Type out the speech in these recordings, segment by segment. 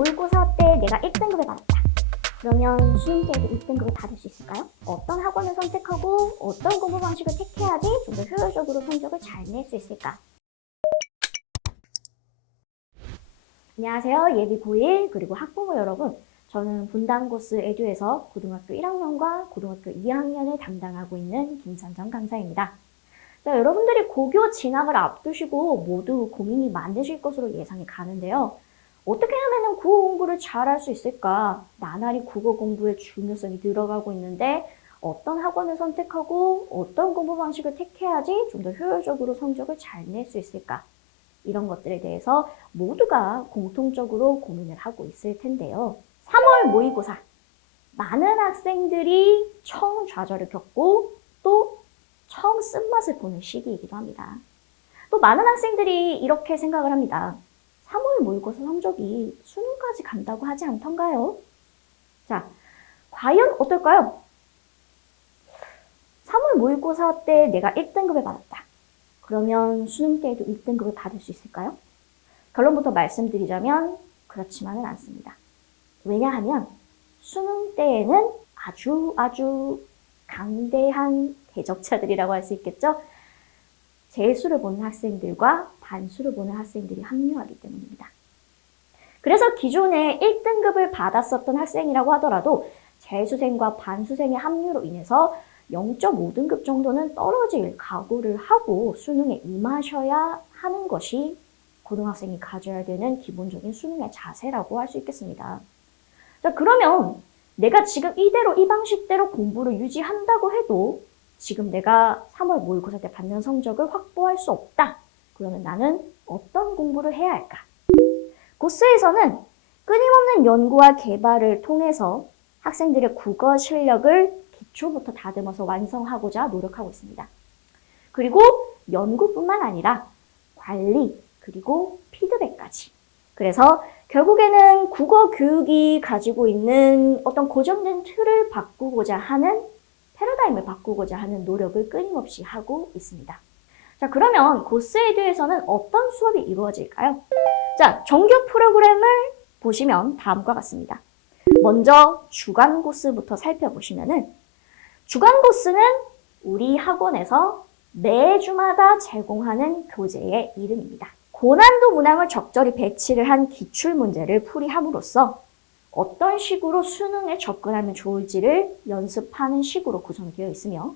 모의고사 때 내가 1등급을 받았다. 그러면 수능 때에도 1등급을 받을 수 있을까요? 어떤 학원을 선택하고 어떤 공부 방식을 택해야지 좀 더 효율적으로 성적을 잘 낼 수 있을까? 안녕하세요. 예비 고1 그리고 학부모 여러분. 저는 분당고스 에듀에서 고등학교 1학년과 고등학교 2학년을 담당하고 있는 김선정 강사입니다. 자, 여러분들이 고교 진학을 앞두시고 모두 고민이 많으실 것으로 예상이 가는데요. 어떻게 하면 국어 공부를 잘할 수 있을까? 나날이 국어 공부의 중요성이 늘어가고 있는데 어떤 학원을 선택하고 어떤 공부 방식을 택해야지 좀 더 효율적으로 성적을 잘 낼 수 있을까? 이런 것들에 대해서 모두가 공통적으로 고민을 하고 있을 텐데요. 3월 모의고사. 많은 학생들이 처음 좌절을 겪고 또 처음 쓴맛을 보는 시기이기도 합니다. 또 많은 학생들이 이렇게 생각을 합니다. 3월 모의고사 성적이 수능까지 간다고 하지 않던가요? 자, 과연 어떨까요? 3월 모의고사 때 내가 1등급을 받았다. 그러면 수능 때에도 1등급을 받을 수 있을까요? 결론부터 말씀드리자면 그렇지만은 않습니다. 왜냐하면 수능 때에는 아주 강대한 대적자들이라고 할 수 있겠죠? 재수를 보는 학생들과 반수를 보는 학생들이 합류하기 때문입니다. 그래서 기존에 1등급을 받았었던 학생이라고 하더라도 재수생과 반수생의 합류로 인해서 0.5등급 정도는 떨어질 각오를 하고 수능에 임하셔야 하는 것이 고등학생이 가져야 되는 기본적인 수능의 자세라고 할 수 있겠습니다. 자, 그러면 내가 지금 이대로 이 방식대로 공부를 유지한다고 해도 지금 내가 3월 모의고사 때 받는 성적을 확보할 수 없다. 그러면 나는 어떤 공부를 해야 할까? 고스에서는 끊임없는 연구와 개발을 통해서 학생들의 국어 실력을 기초부터 다듬어서 완성하고자 노력하고 있습니다. 그리고 연구뿐만 아니라 관리, 그리고 피드백까지. 그래서 결국에는 국어 교육이 가지고 있는 어떤 고정된 틀을 바꾸고자 하는 패러다임을 바꾸고자 하는 노력을 끊임없이 하고 있습니다. 자, 그러면 고스에듀에서는 어떤 수업이 이루어질까요? 자, 정규 프로그램을 보시면 다음과 같습니다. 먼저 주간 코스부터 살펴보시면은 주간 코스는 우리 학원에서 매주마다 제공하는 교재의 이름입니다. 고난도 문항을 적절히 배치를 한 기출문제를 풀이함으로써 어떤 식으로 수능에 접근하면 좋을지를 연습하는 식으로 구성되어 있으며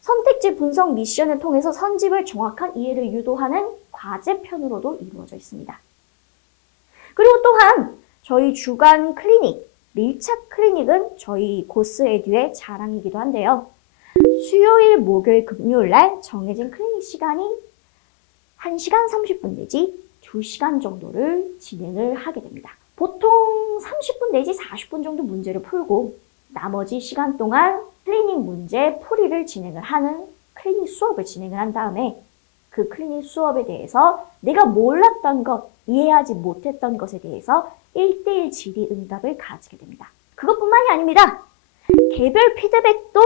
선택지 분석 미션을 통해서 선집을 정확한 이해를 유도하는 과제편으로도 이루어져 있습니다. 그리고 또한 저희 주간 클리닉, 밀착 클리닉은 저희 고스에듀의 자랑이기도 한데요. 수요일, 목요일, 금요일 날 정해진 클리닉 시간이 1시간 30분 내지 2시간 정도를 진행을 하게 됩니다. 보통 30분 내지 40분 정도 문제를 풀고 나머지 시간 동안 클리닉 문제 풀이를 진행을 하는 클리닉 수업을 진행을 한 다음에 그 클리닉 수업에 대해서 내가 몰랐던 것, 이해하지 못했던 것에 대해서 1대1 질의응답을 가지게 됩니다. 그것뿐만이 아닙니다. 개별 피드백도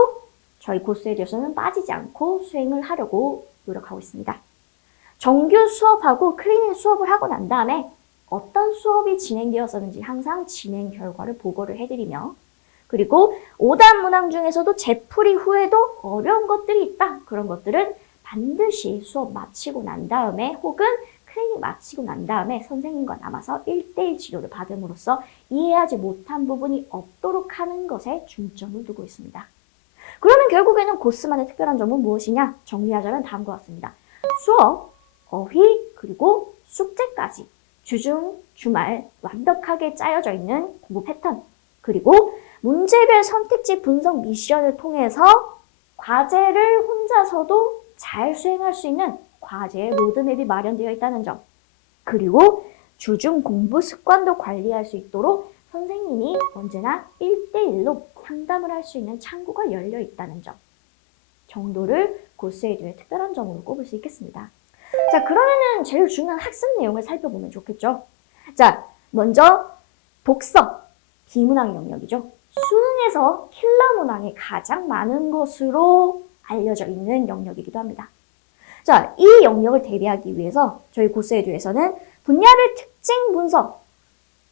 저희 고스에듀에서는 빠지지 않고 수행을 하려고 노력하고 있습니다. 정규 수업하고 클리닉 수업을 하고 난 다음에 어떤 수업이 진행되었었는지 항상 진행 결과를 보고를 해드리며 그리고 5단 문항 중에서도 재풀이 후에도 어려운 것들이 있다. 그런 것들은 반드시 수업 마치고 난 다음에 혹은 클리닉 마치고 난 다음에 선생님과 남아서 1대1 지도를 받음으로써 이해하지 못한 부분이 없도록 하는 것에 중점을 두고 있습니다. 그러면 결국에는 고스만의 특별한 점은 무엇이냐? 정리하자면 다음과 같습니다. 수업, 어휘, 그리고 숙제까지 주중, 주말 완벽하게 짜여져 있는 공부 패턴 그리고 문제별 선택지 분석 미션을 통해서 과제를 혼자서도 잘 수행할 수 있는 과제의 로드맵이 마련되어 있다는 점 그리고 주중 공부 습관도 관리할 수 있도록 선생님이 언제나 1대1로 상담을 할 수 있는 창구가 열려 있다는 점 정도를 고스에듀의 특별한 점으로 꼽을 수 있겠습니다. 자, 그러면은 제일 중요한 학습 내용을 살펴보면 좋겠죠. 자, 먼저 독서, 비문학 영역이죠. 수능에서 킬러 문항이 가장 많은 것으로 알려져 있는 영역이기도 합니다. 자, 이 영역을 대비하기 위해서 저희 고스에듀에서는 분야별 특징 분석,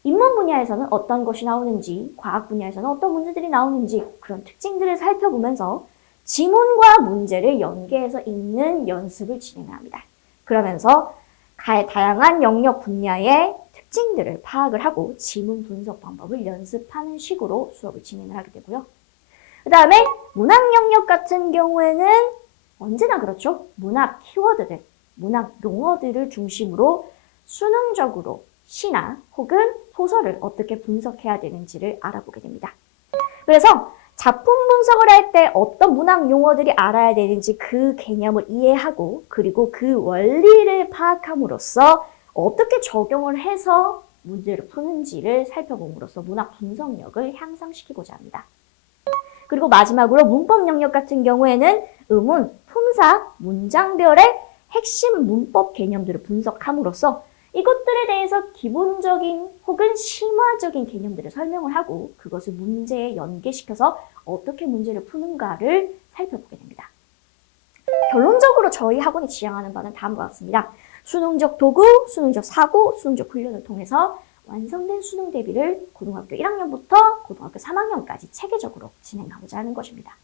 인문 분야에서는 어떤 것이 나오는지, 과학 분야에서는 어떤 문제들이 나오는지 그런 특징들을 살펴보면서 지문과 문제를 연계해서 읽는 연습을 진행합니다. 그러면서 다양한 영역 분야의 특징들을 파악을 하고 지문 분석 방법을 연습하는 식으로 수업을 진행을 하게 되고요. 그 다음에 문학 영역 같은 경우에는 언제나 그렇죠. 문학 키워드들, 문학 용어들을 중심으로 수능적으로 시나 혹은 소설을 어떻게 분석해야 되는지를 알아보게 됩니다. 그래서 작품 분석을 할 때 어떤 문학 용어들이 알아야 되는지 그 개념을 이해하고 그리고 그 원리를 파악함으로써 어떻게 적용을 해서 문제를 푸는지를 살펴봄으로써 문학 분석력을 향상시키고자 합니다. 그리고 마지막으로 문법 영역 같은 경우에는 의문, 품사, 문장별의 핵심 문법 개념들을 분석함으로써 이것들에 대해서 기본적인 혹은 심화적인 개념들을 설명을 하고 그것을 문제에 연계시켜서 어떻게 문제를 푸는가를 살펴보게 됩니다. 결론적으로 저희 학원이 지향하는 바는 다음과 같습니다. 수능적 도구, 수능적 사고, 수능적 훈련을 통해서 완성된 수능 대비를 고등학교 1학년부터 고등학교 3학년까지 체계적으로 진행하고자 하는 것입니다.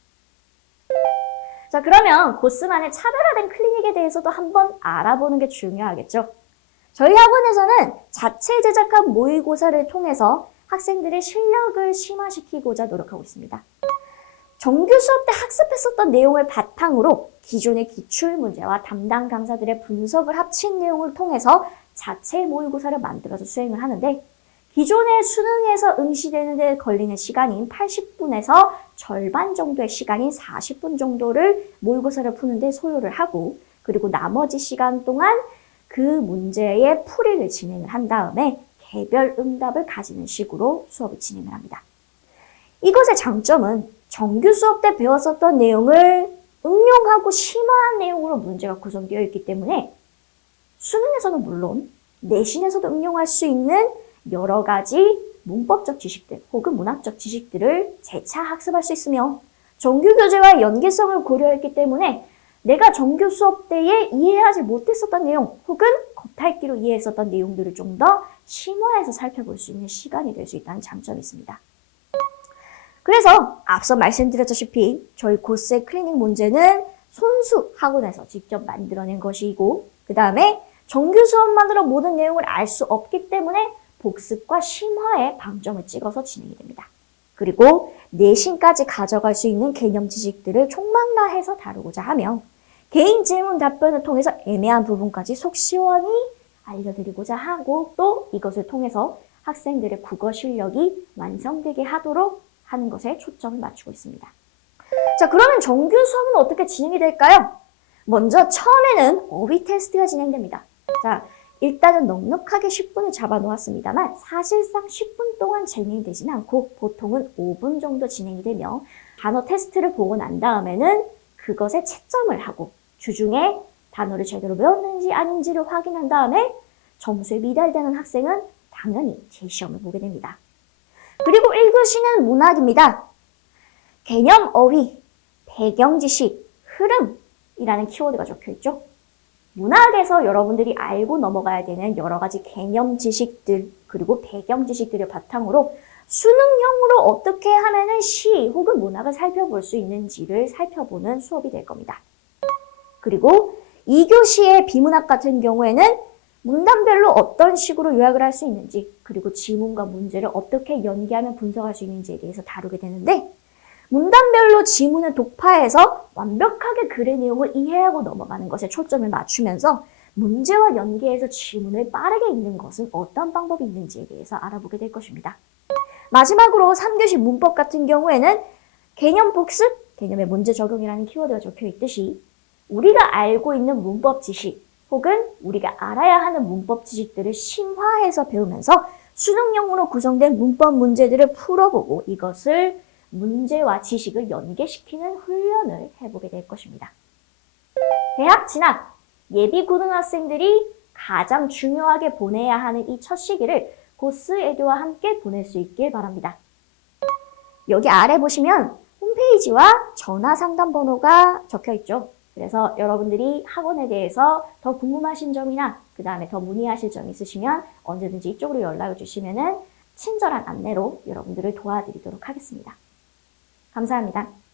자, 그러면 고스만의 차별화된 클리닉에 대해서도 한번 알아보는 게 중요하겠죠. 저희 학원에서는 자체 제작한 모의고사를 통해서 학생들의 실력을 심화시키고자 노력하고 있습니다. 정규 수업 때 학습했었던 내용을 바탕으로 기존의 기출문제와 담당 강사들의 분석을 합친 내용을 통해서 자체 모의고사를 만들어서 수행을 하는데 기존의 수능에서 응시되는 데 걸리는 시간인 80분에서 절반 정도의 시간인 40분 정도를 모의고사를 푸는 데 소요를 하고 그리고 나머지 시간 동안 그 문제의 풀이를 진행을 한 다음에 개별 응답을 가지는 식으로 수업을 진행을 합니다. 이것의 장점은 정규 수업 때 배웠었던 내용을 응용하고 심화한 내용으로 문제가 구성되어 있기 때문에 수능에서는 물론 내신에서도 응용할 수 있는 여러 가지 문법적 지식들 혹은 문학적 지식들을 재차 학습할 수 있으며 정규 교재와 연계성을 고려했기 때문에 내가 정규 수업 때에 이해하지 못했었던 내용 혹은 겉핥기로 이해했었던 내용들을 좀 더 심화해서 살펴볼 수 있는 시간이 될 수 있다는 장점이 있습니다. 그래서 앞서 말씀드렸다시피 저희 고스의 클리닉 문제는 손수 학원에서 직접 만들어낸 것이고 그 다음에 정규 수업만으로 모든 내용을 알 수 없기 때문에 복습과 심화에 방점을 찍어서 진행이 됩니다. 그리고 내신까지 가져갈 수 있는 개념 지식들을 총망라해서 다루고자 하며 개인 질문 답변을 통해서 애매한 부분까지 속 시원히 알려드리고자 하고 또 이것을 통해서 학생들의 국어 실력이 완성되게 하도록 하는 것에 초점을 맞추고 있습니다. 자, 그러면 정규 수업은 어떻게 진행이 될까요? 먼저 처음에는 어휘 테스트가 진행됩니다. 자, 일단은 넉넉하게 10분을 잡아 놓았습니다만 사실상 10분 동안 진행되지는 않고 보통은 5분 정도 진행이 되며 단어 테스트를 보고 난 다음에는 그것에 채점을 하고 주중에 단어를 제대로 외웠는지 아닌지를 확인한 다음에 점수에 미달되는 학생은 당연히 재시험을 보게 됩니다. 그리고 1교시는 문학입니다. 개념 어휘, 배경 지식, 흐름이라는 키워드가 적혀있죠. 문학에서 여러분들이 알고 넘어가야 되는 여러 가지 개념 지식들 그리고 배경 지식들을 바탕으로 수능형으로 어떻게 하면은 시 혹은 문학을 살펴볼 수 있는지를 살펴보는 수업이 될 겁니다. 그리고 2교시의 비문학 같은 경우에는 문단별로 어떤 식으로 요약을 할 수 있는지 그리고 지문과 문제를 어떻게 연계하면 분석할 수 있는지에 대해서 다루게 되는데 문단별로 지문을 독파해서 완벽하게 글의 내용을 이해하고 넘어가는 것에 초점을 맞추면서 문제와 연계해서 지문을 빠르게 읽는 것은 어떤 방법이 있는지에 대해서 알아보게 될 것입니다. 마지막으로 3교시 문법 같은 경우에는 개념 복습, 개념의 문제 적용이라는 키워드가 적혀 있듯이 우리가 알고 있는 문법 지식 혹은 우리가 알아야 하는 문법 지식들을 심화해서 배우면서 수능형으로 구성된 문법 문제들을 풀어보고 이것을 문제와 지식을 연계시키는 훈련을 해보게 될 것입니다. 대학 진학, 예비 고등학생들이 가장 중요하게 보내야 하는 이 첫 시기를 고스에듀와 함께 보낼 수 있길 바랍니다. 여기 아래 보시면 홈페이지와 전화 상담 번호가 적혀 있죠. 그래서 여러분들이 학원에 대해서 더 궁금하신 점이나 그 다음에 더 문의하실 점 있으시면 언제든지 이쪽으로 연락을 주시면 친절한 안내로 여러분들을 도와드리도록 하겠습니다. 감사합니다.